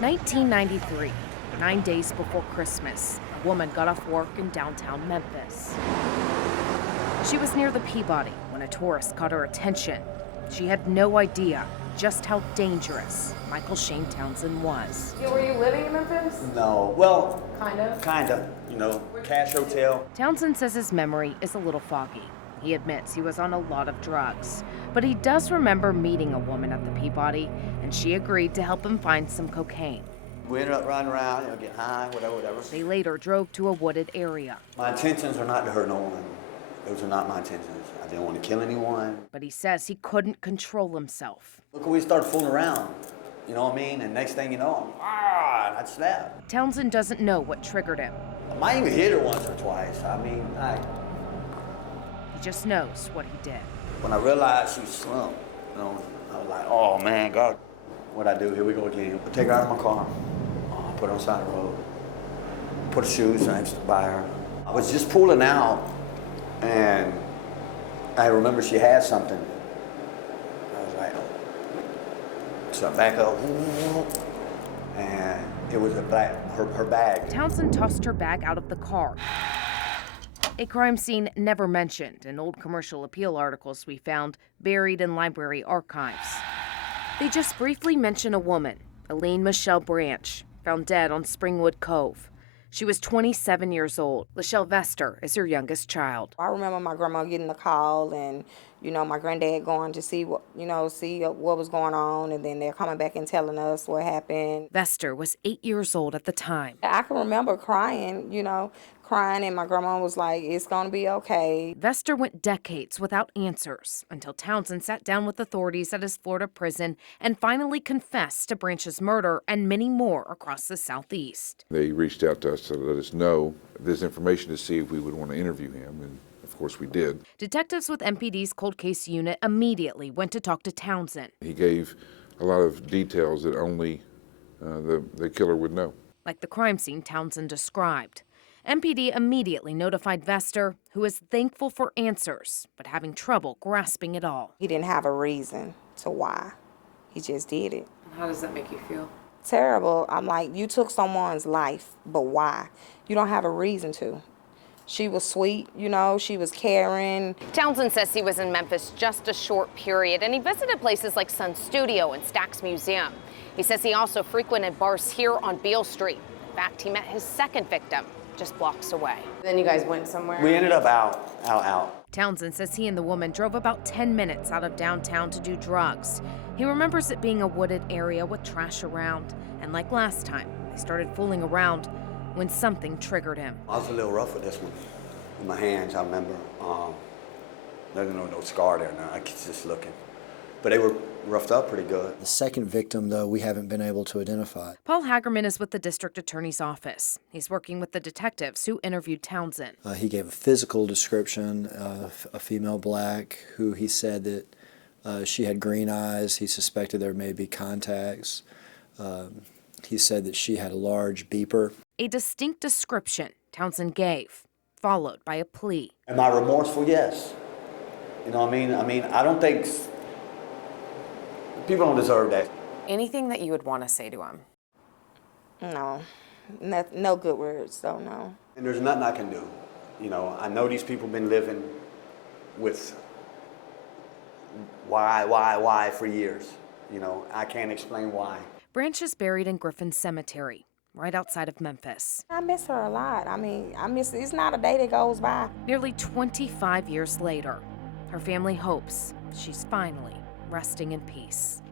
1993, 9 days before Christmas, a woman got off work in downtown Memphis. She was near the Peabody when a tourist caught her attention. She had no idea just how dangerous Michael Shane Townsend was. Yeah, were you living in Memphis? No, well, Kind of. Cash Hotel. Townsend says his memory is a little foggy. He admits he was on a lot of drugs, but he does remember meeting a woman at the Peabody, and she agreed to help him find some cocaine. We ended up riding around, getting high, whatever. They later drove to a wooded area. My intentions are not to hurt no one. Those are not my intentions. I didn't want to kill anyone. But he says he couldn't control himself. Look, we started fooling around, you know what I mean? And next thing you know, and I'd snap. Townsend doesn't know what triggered him. I might even hit her once or twice. He just knows what he did. When I realized she slumped, I was like, oh man, God, what'd I do? Here we go again. I take her out of my car, put her on the side of the road, put her shoes next by her. I was just pulling out, and I remember she had something. I was like, so I back up, and it was her bag. Townsend tossed her bag out of the car. A crime scene never mentioned in old commercial appeal articles we found buried in library archives. They just briefly mention a woman, Elaine Michelle Branch, found dead on Springwood Cove. She was 27 years old. Lachelle Vester is her youngest child. I remember my grandma getting the call and, my granddad going to see what was going on, and then they're coming back and telling us what happened. Vester was 8 years old at the time. I can remember crying, and my grandma was like, it's going to be okay. Vester went decades without answers until Townsend sat down with authorities at his Florida prison and finally confessed to Branch's murder and many more across the Southeast. They reached out to us to let us know this information to see if we would want to interview him, and of course we did. Detectives with MPD's cold case unit immediately went to talk to Townsend. He gave a lot of details that only the killer would know. Like the crime scene Townsend described. MPD immediately notified Vester, who is thankful for answers, but having trouble grasping it all. He didn't have a reason to why. He just did it. How does that make you feel? Terrible. I'm like, you took someone's life, but why? You don't have a reason to. She was sweet, she was caring. Townsend says he was in Memphis just a short period, and he visited places like Sun Studio and Stax Museum. He says he also frequented bars here on Beale Street. In fact, he met his second victim just blocks away. Then you guys went somewhere? We ended up out. Townsend says he and the woman drove about 10 minutes out of downtown to do drugs. He remembers it being a wooded area with trash around, and like last time, they started fooling around when something triggered him. I was a little rough with this one. In my hands, I remember. There's no scar there now. I was just looking. But they were roughed up pretty good. The second victim, though, we haven't been able to identify. Paul Hagerman is with the district attorney's office. He's working with the detectives who interviewed Townsend. He gave a physical description of a female black who he said that she had green eyes. He suspected there may be contacts. He said that she had a large beeper. A distinct description Townsend gave, followed by a plea. Am I remorseful? Yes. You know what I mean? I don't think people don't deserve that. Anything that you would want to say to him? No. No good words, though, no. And there's nothing I can do. I know these people been living with why for years. I can't explain why. Branch is buried in Griffin Cemetery, right outside of Memphis. I miss her a lot. It's not a day that goes by. Nearly 25 years later, her family hopes she's finally resting in peace.